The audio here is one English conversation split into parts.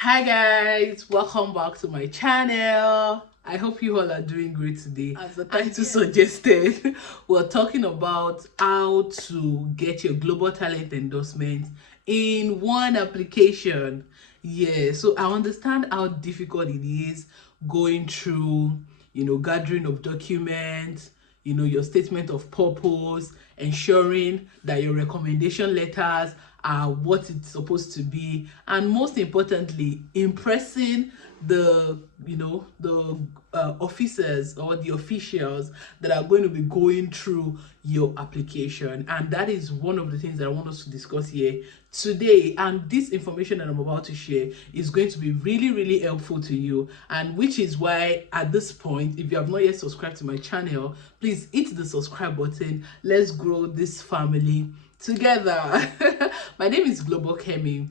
Hi guys, welcome back to my channel. I hope you all are doing great today. As the title suggested, we're talking about how to get your global talent endorsement in one application. Yeah, so I understand how difficult it is going through, gathering of documents, your statement of purpose, ensuring that your recommendation letters are what it's supposed to be, and most importantly, impressing the officers or the officials that are going to be going through your application. And that is one of the things that I want us to discuss here today. And this information that I'm about to share is going to be really helpful to you, and which is why at this point, if you have not yet subscribed to my channel, please hit the subscribe button. Let's grow this family together. My name is Global Kemi,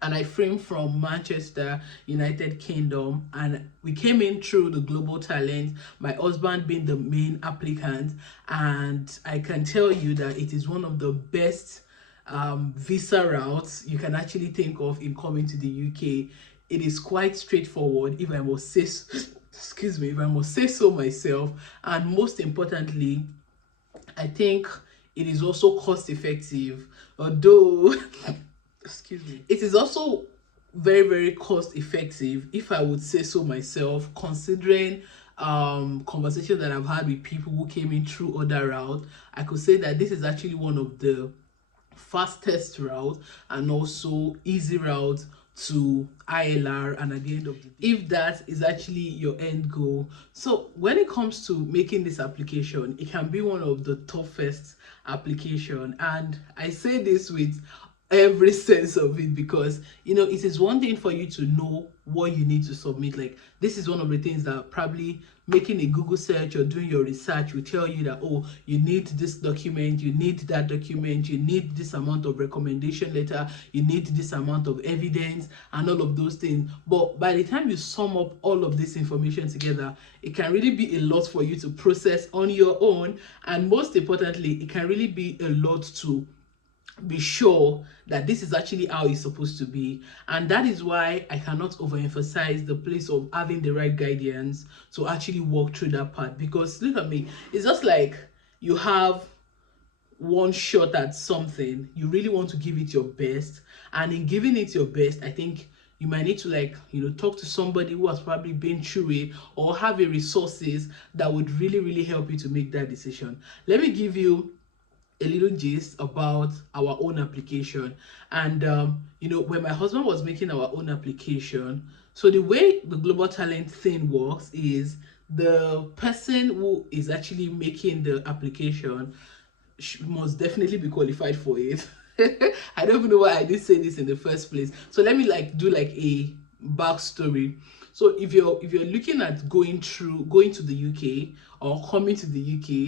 and I frame from Manchester, United Kingdom, and we came in through the Global Talent, my husband being the main applicant. And I can tell you that it is one of the best visa routes you can actually think of in coming to the UK. It is quite straightforward, if I must say excuse me, if I must say so myself. And most importantly, I think it is also cost effective, although excuse me, it is also very cost effective, if I would say so myself, considering conversations that I've had with people who came in through other routes. I could say that this is actually one of the fastest route and also easy route to ILR, and at the end of the day, if that is actually your end goal. So when it comes to making this application, it can be one of the toughest application, and I say this with every sense of it, because it is one thing for you to know what you need to submit. Like, this is one of the things that probably making a Google search or doing your research will tell you that, oh, you need this document, you need that document, you need this amount of recommendation letter, you need this amount of evidence, and all of those things. But by the time you sum up all of this information together, it can really be a lot for you to process on your own, and most importantly, it can really be a lot to be sure that this is actually how it's supposed to be. And that is why I cannot overemphasize the place of having the right guidance to actually walk through that part. Because look at me, it's just like you have one shot at something, you really want to give it your best, and in giving it your best, I think you might need to talk to somebody who has probably been through it, or have a resources that would really help you to make that decision. Let me give you a little gist about our own application. And when my husband was making our own application, so the way the global talent thing works is the person who is actually making the application must definitely be qualified for it. I don't even know why I did say this in the first place. So let me do a backstory. So if you're looking at going to the UK or coming to the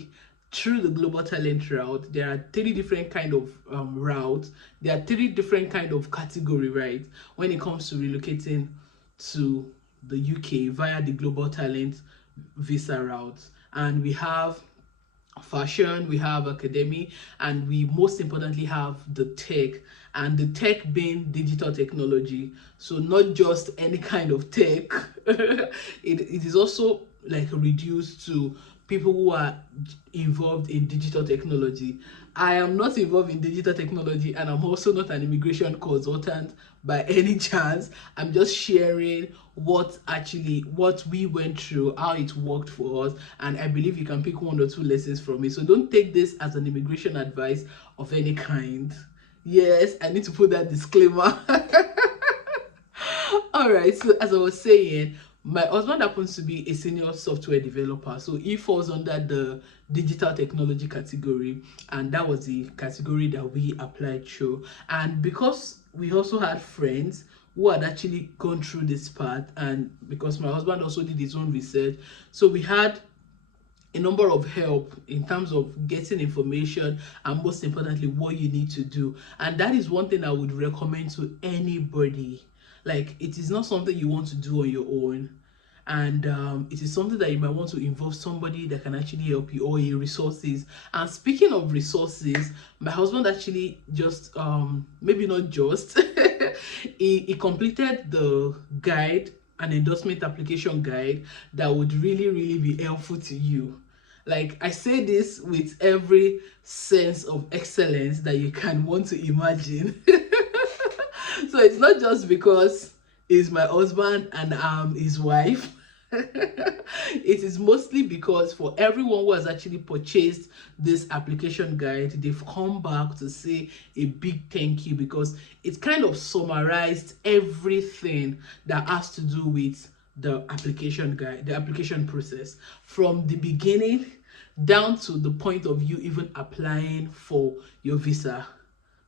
UK through the global talent route, there are three different kind of routes. There are three different kind of category, right, when it comes to relocating to the UK via the global talent visa route. And we have fashion, we have academy, and we most importantly have the tech. And the tech being digital technology, so not just any kind of tech. It is also like reduced to people who are involved in digital technology. I am not involved in digital technology, and I'm also not an immigration consultant by any chance. I'm just sharing what we went through, how it worked for us, and I believe you can pick one or two lessons from it. So don't take this as an immigration advice of any kind. Yes, I need to put that disclaimer. All right, so as I was saying, my husband happens to be a senior software developer, so he falls under the digital technology category, and that was the category that we applied to. And because we also had friends who had actually gone through this path, and because my husband also did his own research, so we had a number of help in terms of getting information, and most importantly, what you need to do. And that is one thing I would recommend to anybody. Like, it is not something you want to do on your own, and it is something that you might want to involve somebody that can actually help you, or your resources. And speaking of resources, my husband actually just maybe not just He completed the guide, an endorsement application guide that would really be helpful to you. Like, I say this with every sense of excellence that you can want to imagine. So it's not just because he's my husband and I'm his wife. It is mostly because for everyone who has actually purchased this application guide, they've come back to say a big thank you, because it kind of summarized everything that has to do with the application guide, the application process, from the beginning down to the point of you even applying for your visa.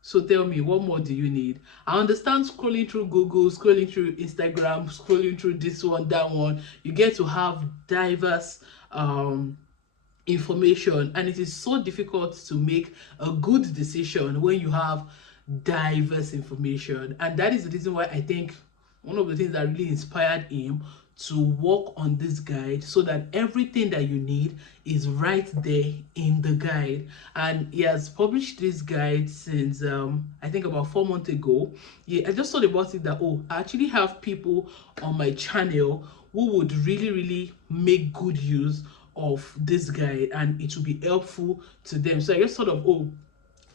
So tell me, what more do you need? I understand scrolling through Google, scrolling through Instagram, scrolling through this one, that one. You get to have diverse information, and it is so difficult to make a good decision when you have diverse information. And that is the reason why I think one of the things that really inspired him to work on this guide, so that everything that you need is right there in the guide. And he has published this guide since I think about 4 months ago. Yeah, I just thought about it that, oh, I actually have people on my channel who would really make good use of this guide, and it will be helpful to them. So I just thought of, oh,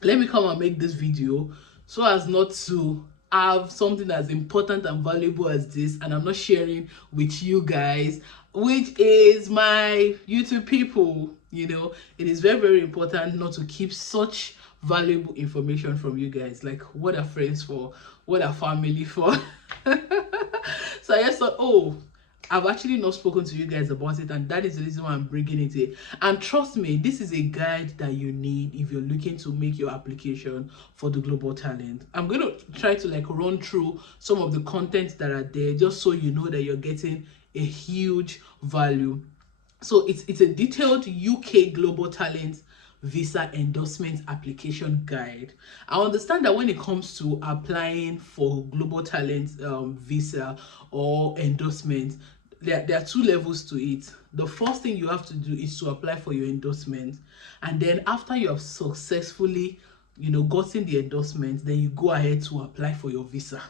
let me come and make this video so as not to have something as important and valuable as this and I'm not sharing with you guys, which is my YouTube people. You know, it is very important not to keep such valuable information from you guys. Like, what are friends for? What are family for? So I just thought, oh, I've actually not spoken to you guys about it, and that is the reason why I'm bringing it here. And trust me, this is a guide that you need if you're looking to make your application for the Global Talent. I'm going to try to like run through some of the contents that are there, just so you know that you're getting a huge value. So it's a detailed UK Global Talent visa endorsement application guide. I understand that when it comes to applying for Global Talent visa or endorsement, there are 2 levels to it. The first thing you have to do is to apply for your endorsement, and then after you have successfully, you know, gotten the endorsement, then you go ahead to apply for your visa.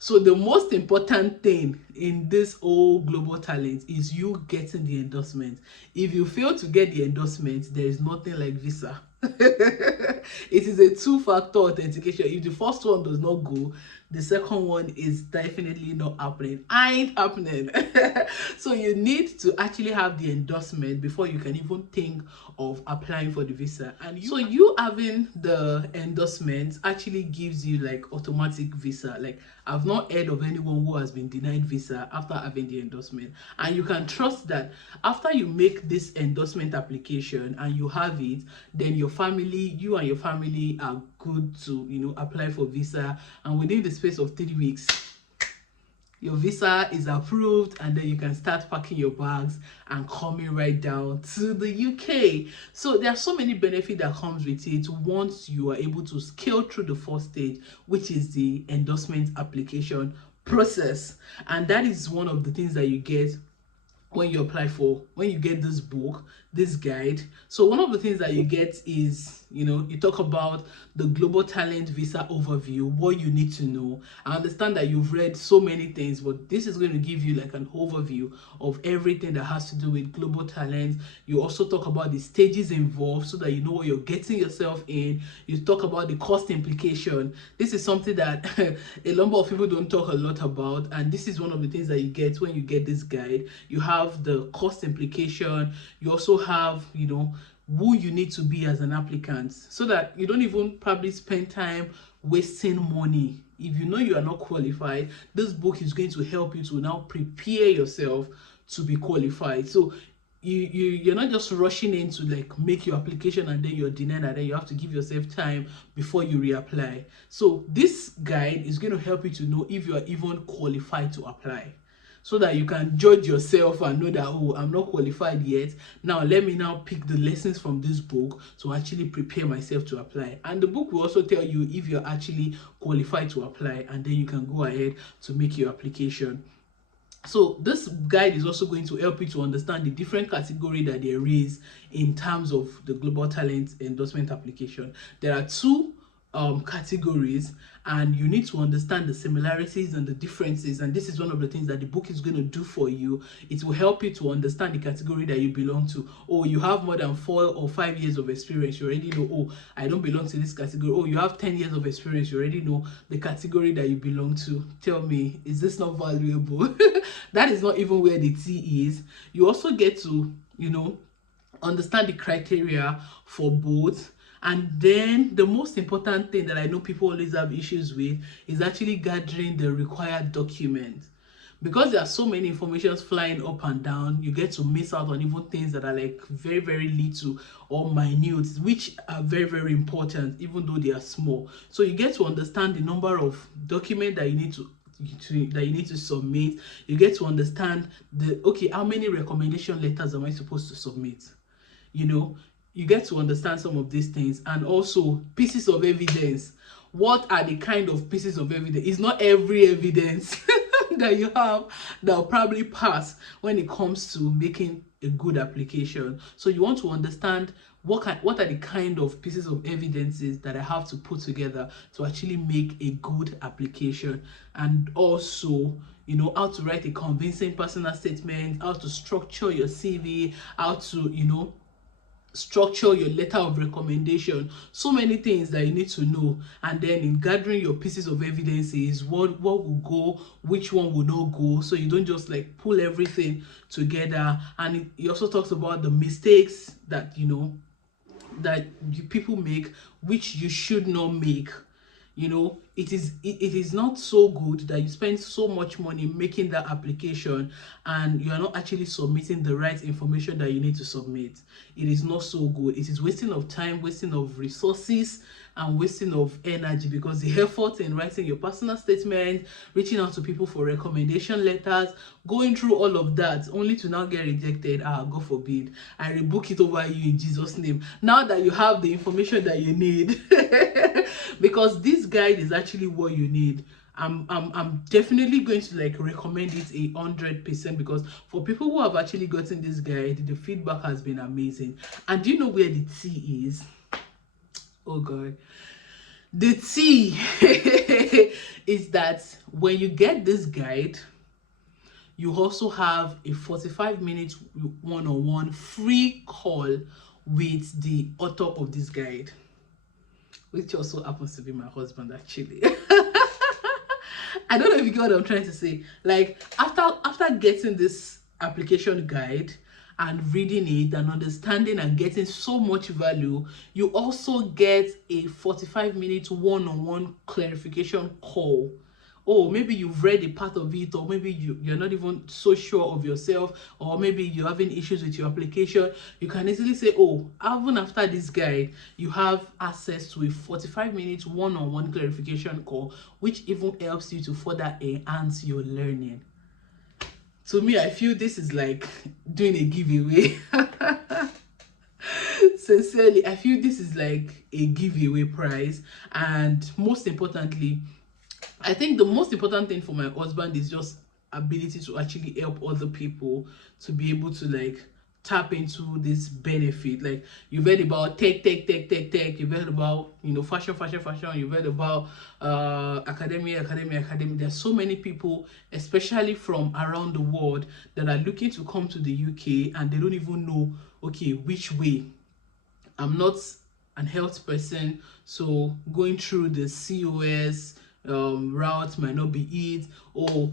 So the most important thing in this whole Global Talent is you getting the endorsement. If you fail to get the endorsement, there is nothing like visa. It is a 2-factor authentication. If the first one does not go, the second one is definitely not happening. Ain't happening. So you need to actually have the endorsement before you can even think of applying for the visa. And so you having the endorsement actually gives you like automatic visa. Like, I've not heard of anyone who has been denied visa after having the endorsement. And you can trust that after you make this endorsement application and you have it, then your family, you and your family are good to, you know, apply for visa, and within the space of 3 weeks your visa is approved, and then you can start packing your bags and coming right down to the UK. So there are so many benefits that comes with it once you are able to scale through the first stage, which is the endorsement application process. And that is one of the things that you get when you apply for, when you get this book, this guide. So one of the things that you get is, you know, you talk about the Global Talent visa overview, what you need to know. I understand that you've read so many things, but this is going to give you like an overview of everything that has to do with Global Talent. You also talk about the stages involved so that you know what you're getting yourself in. You talk about the cost implication. This is something that a number of people don't talk a lot about, and this is one of the things that you get when you get this guide. You have the cost implication. You also have, you know, who you need to be as an applicant, so that you don't even probably spend time wasting money. If you know you are not qualified, this book is going to help you to now prepare yourself to be qualified. So you're not just rushing in to like make your application and then you're denied, and then you have to give yourself time before you reapply. So this guide is going to help you to know if you are even qualified to apply, so that you can judge yourself and know that, oh, I'm not qualified yet. Now let me now pick the lessons from this book to actually prepare myself to apply. And the book will also tell you if you're actually qualified to apply, and then you can go ahead to make your application. So this guide is also going to help you to understand the different category that there is in terms of the Global Talent endorsement application. There are 2 categories, and you need to understand the similarities and the differences. And this is one of the things that the book is going to do for you. It will help you to understand the category that you belong to. Oh, you have more than 4 or 5 years of experience, you already know, oh, I don't belong to this category. Oh, you have 10 years of experience, you already know the category that you belong to. Tell me, is this not valuable? That is not even where the tea is. You also get to, understand the criteria for both. And then the most important thing that I know people always have issues with is actually gathering the required documents. Because there are so many informations flying up and down, you get to miss out on even things that are like very, very little or minute, which are very, very important, even though they are small. So you get to understand the number of documents that you need to submit. You get to understand how many recommendation letters am I supposed to submit. You get to understand some of these things. And also pieces of evidence. What are the kind of pieces of evidence? It's not every evidence that you have that will probably pass when it comes to making a good application. So you want to understand what are the kind of pieces of evidences that I have to put together to actually make a good application. And also, how to write a convincing personal statement, how to structure your CV, how to, structure your letter of recommendation. So many things that you need to know. And then in gathering your pieces of evidences, what will go, which one will not go, so you don't just like pull everything together. And it also talks about the mistakes that people make, which you should not make. It is not so good that you spend so much money making that application and you are not actually submitting the right information that you need to submit. It is not so good. It is wasting of time, wasting of resources, and wasting of energy, because the effort in writing your personal statement, reaching out to people for recommendation letters, going through all of that only to now get rejected, God forbid. I rebuke it over you in Jesus' name. Now that you have the information that you need, because this guide is actually what you need. I'm definitely going to like recommend it 100%, because for people who have actually gotten this guide, the feedback has been amazing. And do you know where the tea is? Oh God. The tea is that when you get this guide, you also have a 45-minute one-on-one free call with the author of this guide, which also happens to be my husband actually. I don't know if you get what I'm trying to say. Like after getting this application guide and reading it and understanding and getting so much value, you also get a 45-minute one-on-one clarification call. Oh, maybe you've read a part of it, or maybe you're not even so sure of yourself, or maybe you're having issues with your application. You can easily say, oh, even after this guide, you have access to a 45-minute one-on-one clarification call, which even helps you to further enhance your learning. To me, I feel this is like doing a giveaway. Sincerely, I feel this is like a giveaway prize. And most importantly, I think the most important thing for my husband is just ability to actually help other people to be able to like tap into this benefit. Like you've heard about tech, you've heard about fashion, you've heard about academia. There's so many people, especially from around the world, that are looking to come to the UK and they don't even know, okay, which way. I'm not an health person, so going through the COS route might not be it, or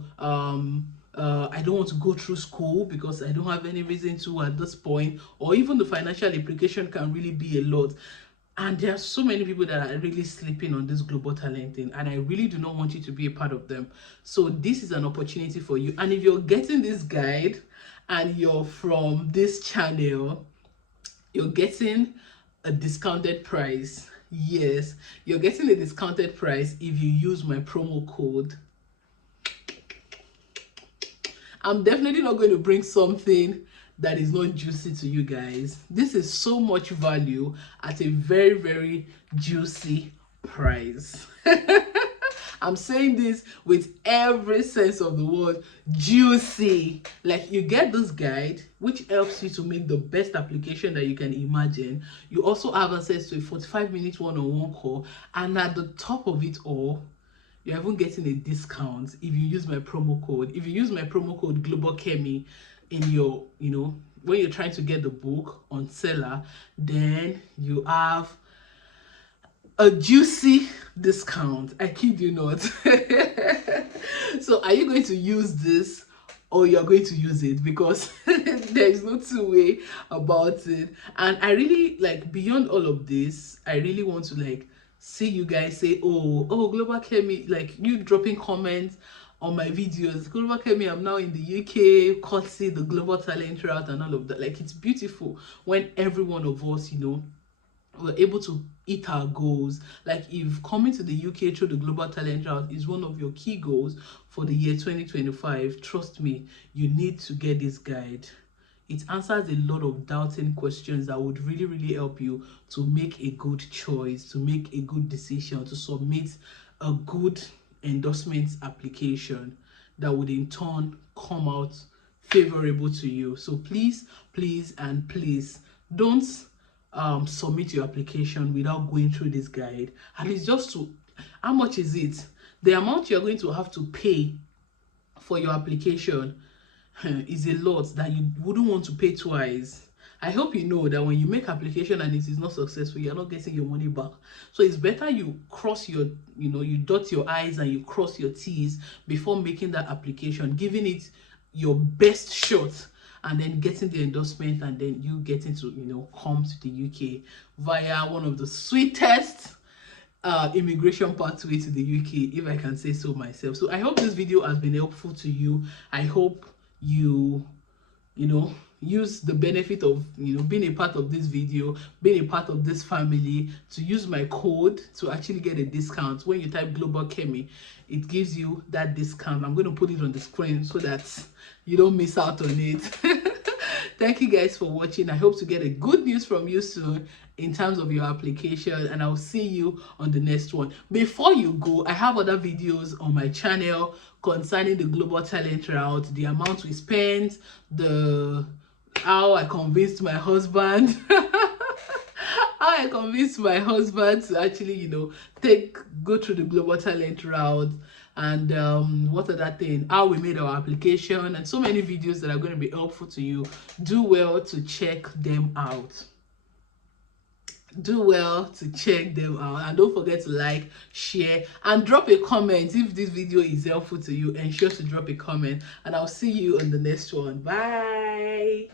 I don't want to go through school because I don't have any reason to at this point, or even the financial implication can really be a lot. And there are so many people that are really sleeping on this global talent thing, and I really do not want you to be a part of them. So this is an opportunity for you. And if you're getting this guide and you're from this channel, you're getting a discounted price. Yes, you're getting a discounted price if you use my promo code. I'm definitely not going to bring something that is not juicy to you guys. This is so much value at a very, very juicy price. I'm saying this with every sense of the word, juicy. Like, you get this guide which helps you to make the best application that you can imagine. You also have access to a 45-minute one-on-one call, and at the top of it all, you're even getting a discount if you use my promo code. If you use my promo code Global Kemi in your, when you're trying to get the book on seller, then you have a juicy discount. I kid you not. So are you going to use this, or you're going to use it? Because there is no two way about it. And I really, like, beyond all of this, I really want to, like, see you guys say, oh, Global Kemi, like, you dropping comments on my videos. Global Kemi, I'm now in the UK, courtesy the Global Talent Route and all of that. Like, it's beautiful when every one of us, we're able to hit our goals. Like, if coming to the UK through the Global Talent Route is one of your key goals for the year 2025, trust me, you need to get this guide. It answers a lot of doubting questions that would really, really help you to make a good choice, to make a good decision, to submit a good endorsement application that would in turn come out favorable to you. So please, please, and please don't submit your application without going through this guide. And it's just to, how much is it? The amount you're going to have to pay for your application is a lot that you wouldn't want to pay twice. I hope you know that when you make application and it is not successful, you're not getting your money back. So it's better you cross your, you dot your I's and you cross your T's before making that application, giving it your best shot, and then getting the endorsement, and then you getting to, come to the UK via one of the sweetest immigration pathway to the UK, if I can say so myself. So I hope this video has been helpful to you. I hope you use the benefit of being a part of this video, being a part of this family, to use my code to actually get a discount. When you type Global Kemi, it gives you that discount. I'm going to put it on the screen so that you don't miss out on it. Thank you guys for watching. I hope to get a good news from you soon in terms of your application, and I'll see you on the next one. Before you go, I have other videos on my channel concerning the Global Talent Route, the amount we spent, how I convinced my husband how I convinced my husband to actually go through the Global Talent Route, and what other thing, how we made our application, and so many videos that are going to be helpful to you. Do well to check them out. Do well to check them out, and don't forget to like, share, and drop a comment. If this video is helpful to you, ensure to drop a comment, and I'll see you on the next one. Bye.